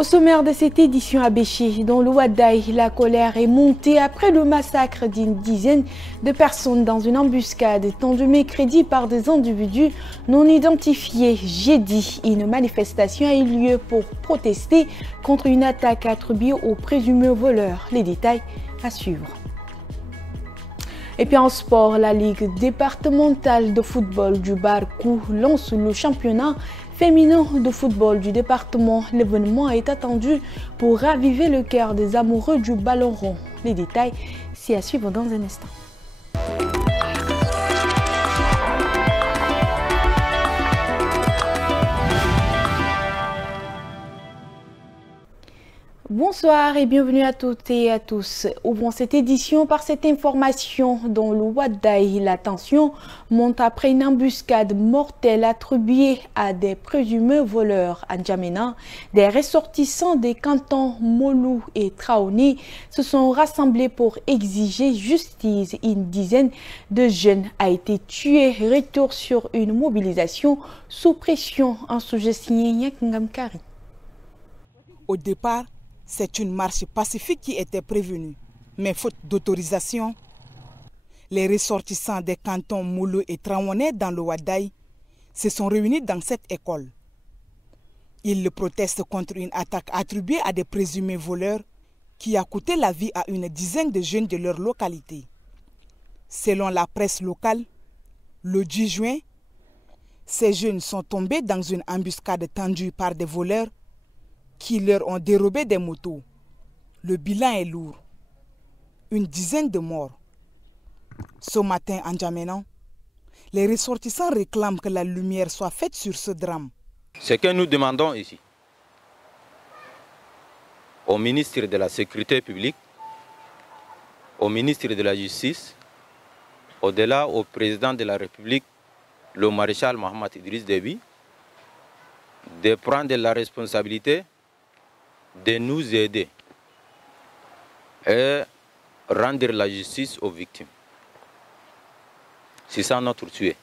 Au sommaire de cette édition à Béché, dans le Ouaddaï, la colère est montée après le massacre d'une dizaine de personnes dans une embuscade tendue mercredi par des individus non identifiés. Jeudi, une manifestation a eu lieu pour protester contre une attaque attribuée aux présumés voleurs. Les détails à suivre. Et puis en sport, la Ligue départementale de football du Barcou lance le championnat féminin de football du département. L'événement est attendu pour raviver le cœur des amoureux du ballon rond. Les détails, c'est à suivre dans un instant. Bonsoir et bienvenue à toutes et à tous. Ouvrons cette édition par cette information. Dans le Ouaddaï, la tension monte après une embuscade mortelle attribuée à des présumés voleurs à N'Djamena. Des ressortissants des cantons Molou et Traoni se sont rassemblés pour exiger justice. Une dizaine de jeunes a été tués. Retour sur une mobilisation sous pression en sous-gestion Ngamkari. Au départ, c'est une marche pacifique qui était prévenue, mais faute d'autorisation, les ressortissants des cantons Moulou et Traoré dans le Ouaddaï se sont réunis dans cette école. Ils protestent contre une attaque attribuée à des présumés voleurs qui a coûté la vie à une dizaine de jeunes de leur localité. Selon la presse locale, le 10 juin, ces jeunes sont tombés dans une embuscade tendue par des voleurs qui leur ont dérobé des motos. Le bilan est lourd. Une dizaine de morts. Ce matin, en N'Djamena, les ressortissants réclament que la lumière soit faite sur ce drame. Ce que nous demandons ici, au ministre de la Sécurité publique, au ministre de la Justice, au-delà au président de la République, le maréchal Mohamed Idriss Déby, de prendre la responsabilité de nous aider et rendre la justice aux victimes. C'est ça notre souhait.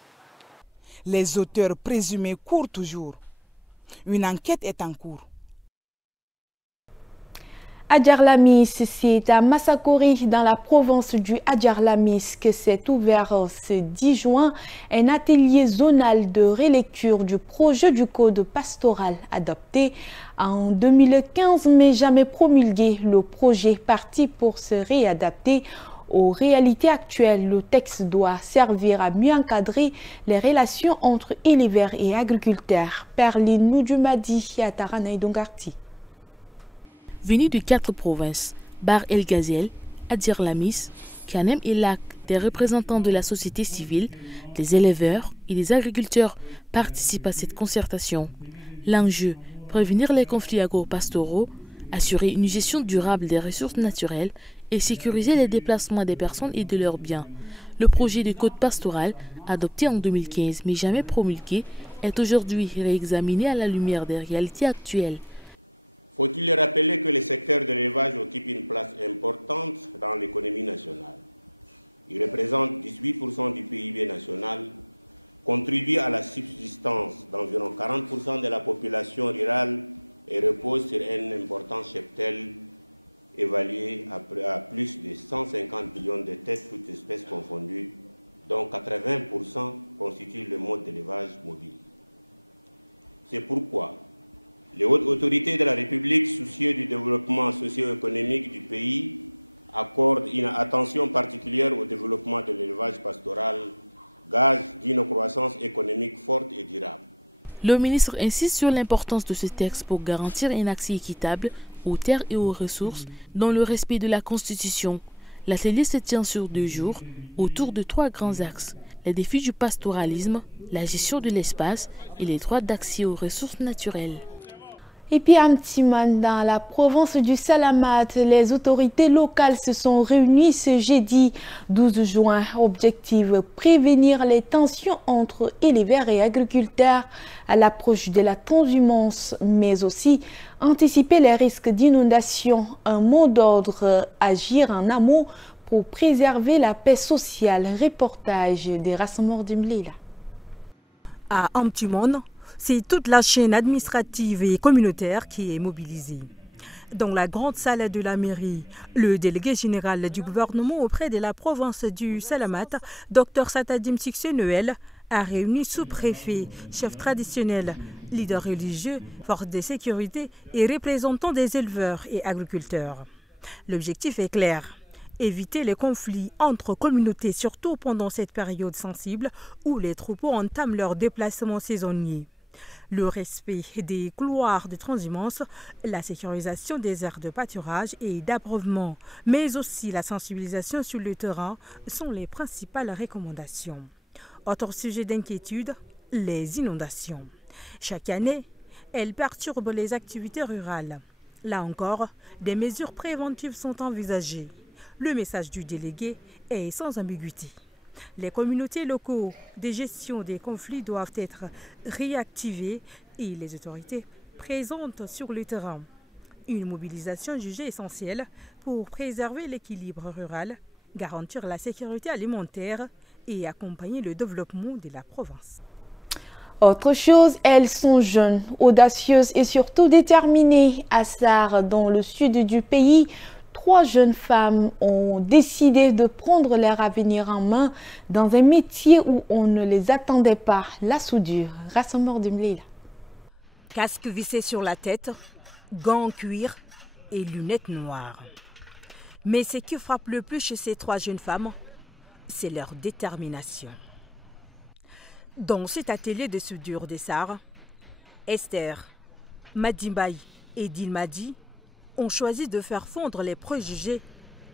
Les auteurs présumés courent toujours. Une enquête est en cours. Adjarlamis, c'est à Massakori, dans la province du Adjarlamis, que s'est ouvert ce 10 juin un atelier zonal de relecture du projet du code pastoral adopté en 2015, mais jamais promulgué. Le projet parti pour se réadapter aux réalités actuelles. Le texte doit servir à mieux encadrer les relations entre éleveurs et agriculteurs. Perline Noudjumadi et Atarana Dongarti. Venus de 4 provinces, Bar El Ghazel, Adjarlamis, Kanem et Lac, des représentants de la société civile, des éleveurs et des agriculteurs participent à cette concertation. L'enjeu, prévenir les conflits agro-pastoraux, assurer une gestion durable des ressources naturelles et sécuriser les déplacements des personnes et de leurs biens. Le projet de code pastoral, adopté en 2015 mais jamais promulgué, est aujourd'hui réexaminé à la lumière des réalités actuelles. Faut-il rappeler que le secteur de l'élevage occupe une place importante dans l'économie nationale. Il représente 18% du PIB national, contribue à la subsistance d'environ 40% de la population rurale et repose sur un important cheptel évalué à plus de 150 millions de têtes, toutes espèces confondues, dont 80% constituent le mode d'élevage mobile. C'est pourquoi les hautes autorités de la République, soucieux du développement socio-économique du pays, accordent une attention particulière au développement de l'élevage pastoral, gage d'une croissance économique forte et durable. Le ministre insiste sur l'importance de ce texte pour garantir un accès équitable aux terres et aux ressources dans le respect de la Constitution. L'atelier se tient sur 2 jours autour de 3 grands axes: les défis du pastoralisme, la gestion de l'espace et les droits d'accès aux ressources naturelles. Et puis à Mtiman, dans la province du Salamat, les autorités locales se sont réunies ce jeudi 12 juin. Objectif, prévenir les tensions entre éleveurs et agriculteurs à l'approche de la transhumance, mais aussi anticiper les risques d'inondation. Un mot d'ordre, agir en amont pour préserver la paix sociale. Reportage des Rassembleurs de Mlela. À Amtimon, c'est toute la chaîne administrative et communautaire qui est mobilisée. Dans la grande salle de la mairie, le délégué général du gouvernement auprès de la province du Salamat, Dr Satadim Sixé Noël, a réuni sous-préfets, chefs traditionnels, leaders religieux, forces de sécurité et représentants des éleveurs et agriculteurs. L'objectif est clair, éviter les conflits entre communautés, surtout pendant cette période sensible où les troupeaux entament leur déplacement saisonnier. Le respect des couloirs de transhumance, la sécurisation des aires de pâturage et d'abreuvement, mais aussi la sensibilisation sur le terrain sont les principales recommandations. Autre sujet d'inquiétude, les inondations. Chaque année, elles perturbent les activités rurales. Là encore, des mesures préventives sont envisagées. Le message du délégué est sans ambiguïté. Les communautés locaux de gestion des conflits doivent être réactivées et les autorités présentes sur le terrain. Une mobilisation jugée essentielle pour préserver l'équilibre rural, garantir la sécurité alimentaire et accompagner le développement de la province. Autre chose, elles sont jeunes, audacieuses et surtout déterminées. À Sarre, dans le sud du pays, 3 jeunes femmes ont décidé de prendre leur avenir en main dans un métier où on ne les attendait pas, la soudure. Rassembleur de Mleila. Casque vissé sur la tête, gants en cuir et lunettes noires. Mais ce qui frappe le plus chez ces 3 jeunes femmes, c'est leur détermination. Dans cet atelier de soudure des Sarres, Esther, Madimbaï et Dilmadi ont choisi de faire fondre les préjugés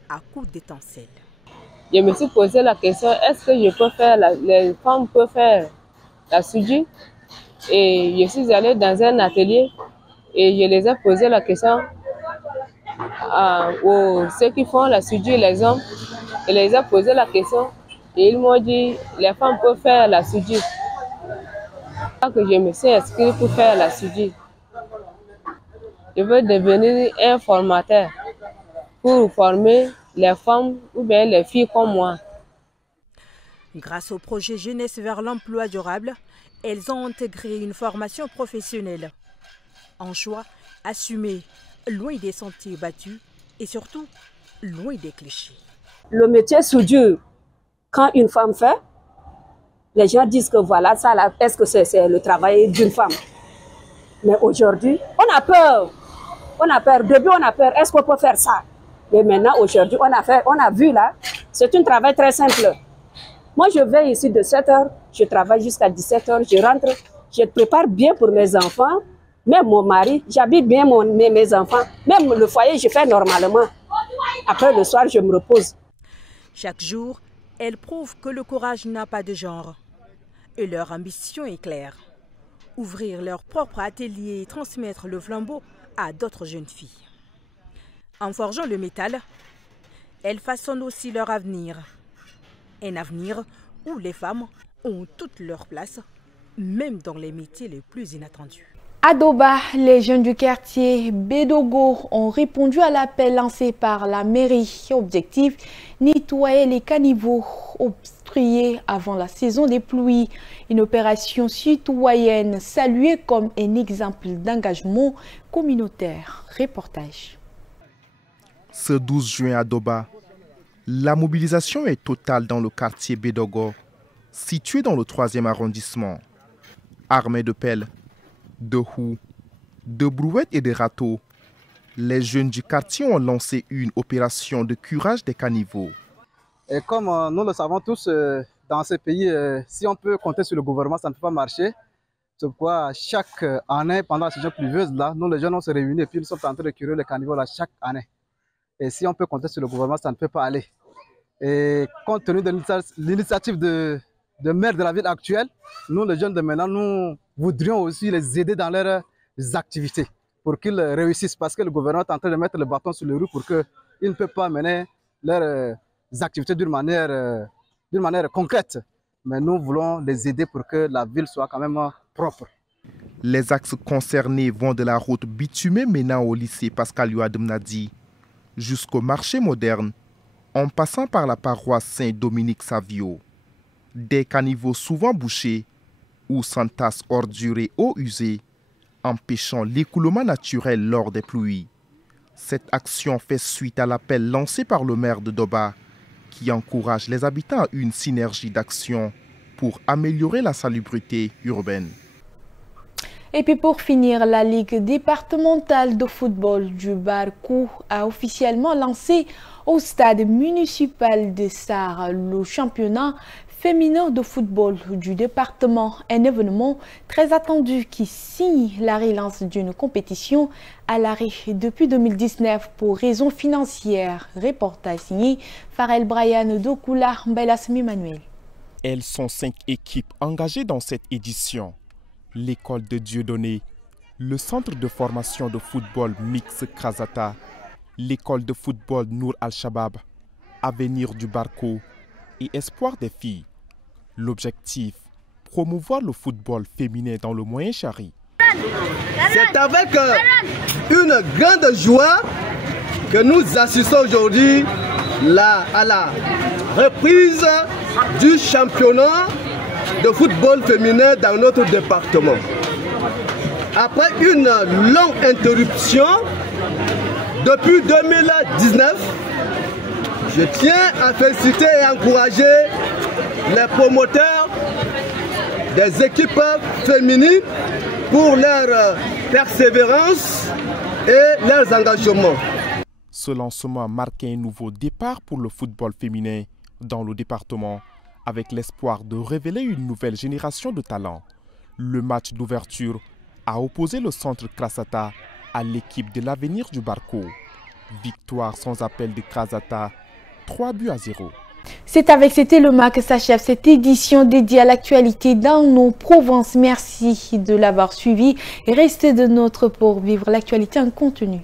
à coups d'étincelles. Je me suis posé la question, est-ce que je peux faire, les femmes peuvent faire la soudure? Et je suis allée dans un atelier et je les ai posé la question aux ceux qui font la soudure, les hommes. Je les ai posé la question et ils m'ont dit, les femmes peuvent faire la soudure. Que je me suis inscrite pour faire la soudure. Je veux devenir un formateur pour former les femmes ou bien les filles comme moi. Grâce au projet Jeunesse vers l'emploi durable, elles ont intégré une formation professionnelle. Un choix assumé, loin des sentiers battus et surtout loin des clichés. Le métier soudure, quand une femme fait, les gens disent que voilà, ça, est-ce que c'est le travail d'une femme? Mais aujourd'hui, on a peur. On a peur. Début, on a peur. Est-ce qu'on peut faire ça? Mais maintenant, aujourd'hui, on a vu là, c'est un travail très simple. Moi, je vais ici de 7h, je travaille jusqu'à 17h, je rentre, je prépare bien pour mes enfants, même mon mari, j'habite bien mes enfants, même le foyer, je fais normalement. Après, le soir, je me repose. Chaque jour, elles prouvent que le courage n'a pas de genre. Et leur ambition est claire. Ouvrir leur propre atelier et transmettre le flambeau à d'autres jeunes filles. En forgeant le métal, elles façonnent aussi leur avenir. Un avenir où les femmes ont toute leur place, même dans les métiers les plus inattendus. À Doba, les jeunes du quartier Bédogo ont répondu à l'appel lancé par la mairie. Objectif, nettoyer les caniveaux obstrués avant la saison des pluies. Une opération citoyenne saluée comme un exemple d'engagement communautaire. Reportage. Ce 12 juin à Doba, la mobilisation est totale dans le quartier Bédogo, situé dans le 3e arrondissement. Armés de pelles, de houes, de brouettes et de râteaux, les jeunes du quartier ont lancé une opération de curage des caniveaux. Et comme nous le savons tous, dans ce pays, si on peut compter sur le gouvernement, ça ne peut pas marcher. C'est pourquoi chaque année, pendant la saison pluvieuse, là, nous les jeunes, on se réunit et puis nous sommes en train de curer les caniveaux là, chaque année. Et si on peut compter sur le gouvernement, ça ne peut pas aller. Et compte tenu de l'initiative de maire de la ville actuelle, nous les jeunes de maintenant, nous voudrions aussi les aider dans leurs activités pour qu'ils réussissent, parce que le gouvernement est en train de mettre le bâton sur les roues pour qu'ils ne peuvent pas mener leurs activités d'une manière concrète. Mais nous voulons les aider pour que la ville soit quand même propre. Les axes concernés vont de la route bitumée menant au lycée Pascal Youad Mnadi jusqu'au marché moderne, en passant par la paroisse Saint-Dominique Savio. Des caniveaux souvent bouchés où s'entassent ordures et eaux usées, empêchant l'écoulement naturel lors des pluies. Cette action fait suite à l'appel lancé par le maire de Doba, qui encourage les habitants à une synergie d'action pour améliorer la salubrité urbaine. Et puis pour finir, la Ligue départementale de football du Barcou a officiellement lancé au stade municipal de Sarre le championnat féminin de football du département. Un événement très attendu qui signe la relance d'une compétition à l'arrêt depuis 2019 pour raisons financières. Reportage signé Farel Brian Dokula Mbelasmi Manuel. Elles sont 5 équipes engagées dans cette édition. L'école de Dieudonné, le centre de formation de football mix Krasata, l'école de football Nour Al-Shabab, Avenir du Barco et Espoir des filles. L'objectif, promouvoir le football féminin dans le Moyen-Chari. C'est avec une grande joie que nous assistons aujourd'hui à la reprise du championnat de football féminin dans notre département. Après une longue interruption, depuis 2019, je tiens à féliciter et encourager les promoteurs des équipes féminines pour leur persévérance et leurs engagements. Ce lancement marque un nouveau départ pour le football féminin dans le département, avec l'espoir de révéler une nouvelle génération de talents. Le match d'ouverture a opposé le centre Krasata à l'équipe de l'Avenir du Barco. Victoire sans appel de Krasata, 3-0. C'est avec cet élément que s'achève cette édition dédiée à l'actualité dans nos provinces. Merci de l'avoir suivi et restez de notre pour vivre l'actualité en continu.